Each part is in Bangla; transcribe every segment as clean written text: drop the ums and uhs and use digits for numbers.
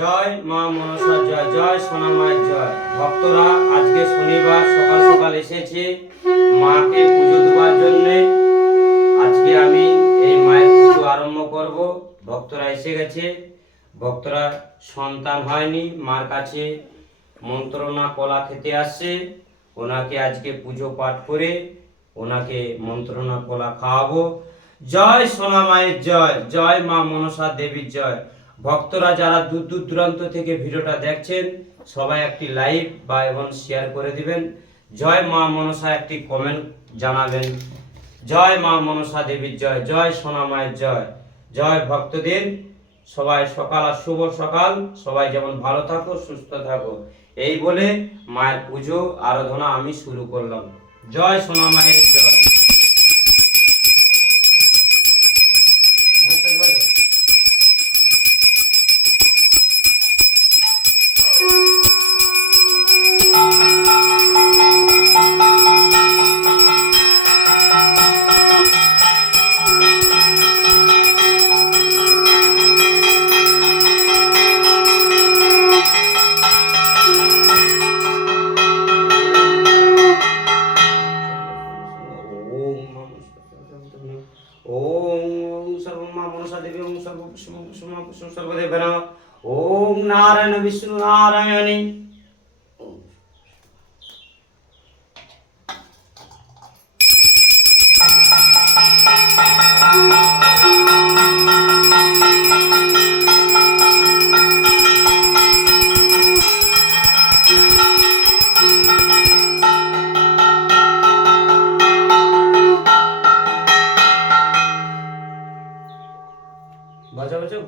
জয় মা মনসা জয়, জয় সোনা মায়ের জয়। ভক্তরা আজকে শনিবার সকাল সকাল এসেছে মাকে পুজো দেওয়ার জন্য। আজকে আমি এই মায়ের পুজো আরম্ভ করব। ভক্তরা এসে গেছে। ভক্তরা সন্তান হয়নি, মার কাছে মন্ত্রণা কলা খেতে আসছে। ওনাকে আজকে পুজো পাঠ করে ওনাকে মন্ত্রণা কলা খাওয়াবো। জয় সোনা মায়ের জয়, জয় মা মনসা দেবীর জয়। ভক্তরা যারা দূর দূর দূরান্ত থেকে ভিডিওটা দেখছেন সবাই একটি লাইক বা এবং শেয়ার করে দিবেন। জয় মা মনসা একটি কমেন্ট জানাবেন। জয় মা মনসা দেবীর জয়, জয় সোনা মায়ের জয়। জয় ভক্তদের সবাই সকাল আর শুভ সকাল। সবাই যেমন ভালো থাকো, সুস্থ থাকো, এই বলে মায়ের পুজো আরাধনা আমি শুরু করলাম। জয় সোনা মায়ের জয়। ओम नारायण विष्णु नारायणी। बजा बजा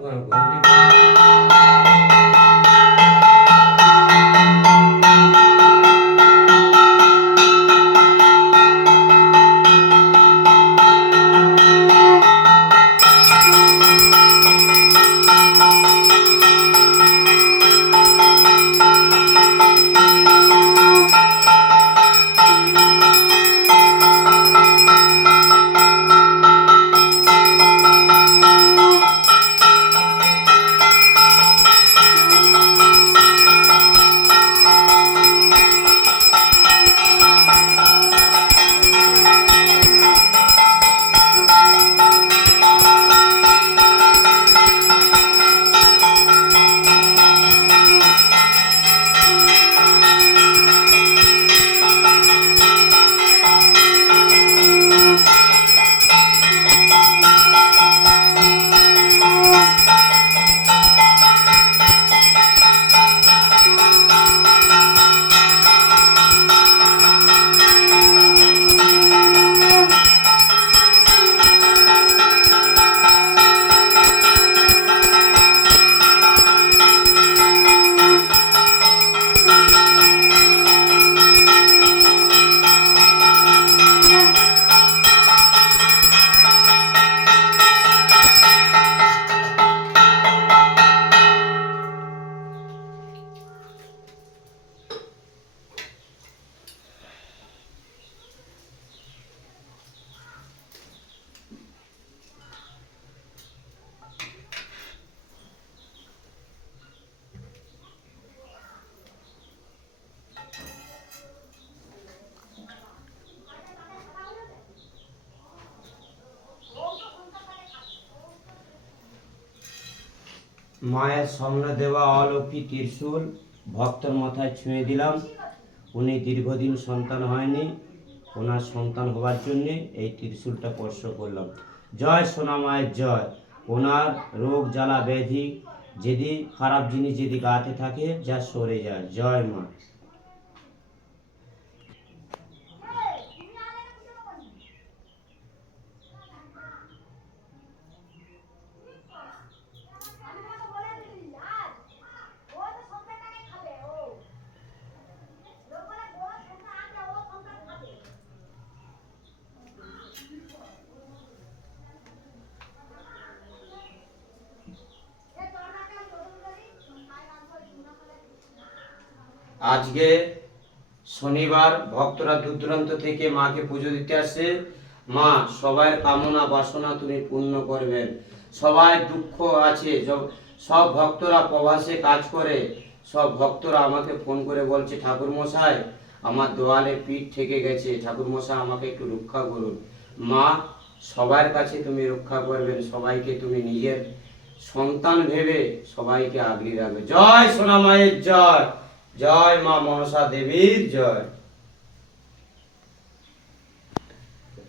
মায়ের সামনে দেওয়া অলৌকি ত্রিশূল ভক্তর মাথায় ছুঁয়ে দিলাম। উনি দীর্ঘদিন সন্তান হয়নি, ওনার সন্তান হওয়ার জন্য এই ত্রিশূলটা স্পর্শ করলাম। জয় সোনা মায়ের জয়। ওনার রোগ জ্বালা ব্যাধি যদি খারাপ জিনিস যদি গাতে থাকে যা সরে যায়। জয় মা। আজকে শনিবার ভক্তরা দূর দূরান্ত থেকে মাকে পুজো দিতে আসছে। মা সবার কামনা বাসনা তুমি পূর্ণ করবেন। সবাই দুঃখ আছে, সব ভক্তরা প্রবাসে কাজ করে, সব ভক্তরা আমাকে ফোন করে বলছে ঠাকুর মশাই আমার দোয়ালে পিঠ থেকে গেছে, ঠাকুর মশাই আমাকে একটু রক্ষা করুন। মা সবার কাছে তুমি রক্ষা করবেন, সবাইকে তুমি নিজের সন্তান ভেবে সবাইকে আগলে রাখবে। জয় সোনা মায়ের জয়, জয় মা মনসা দেবীর জয়।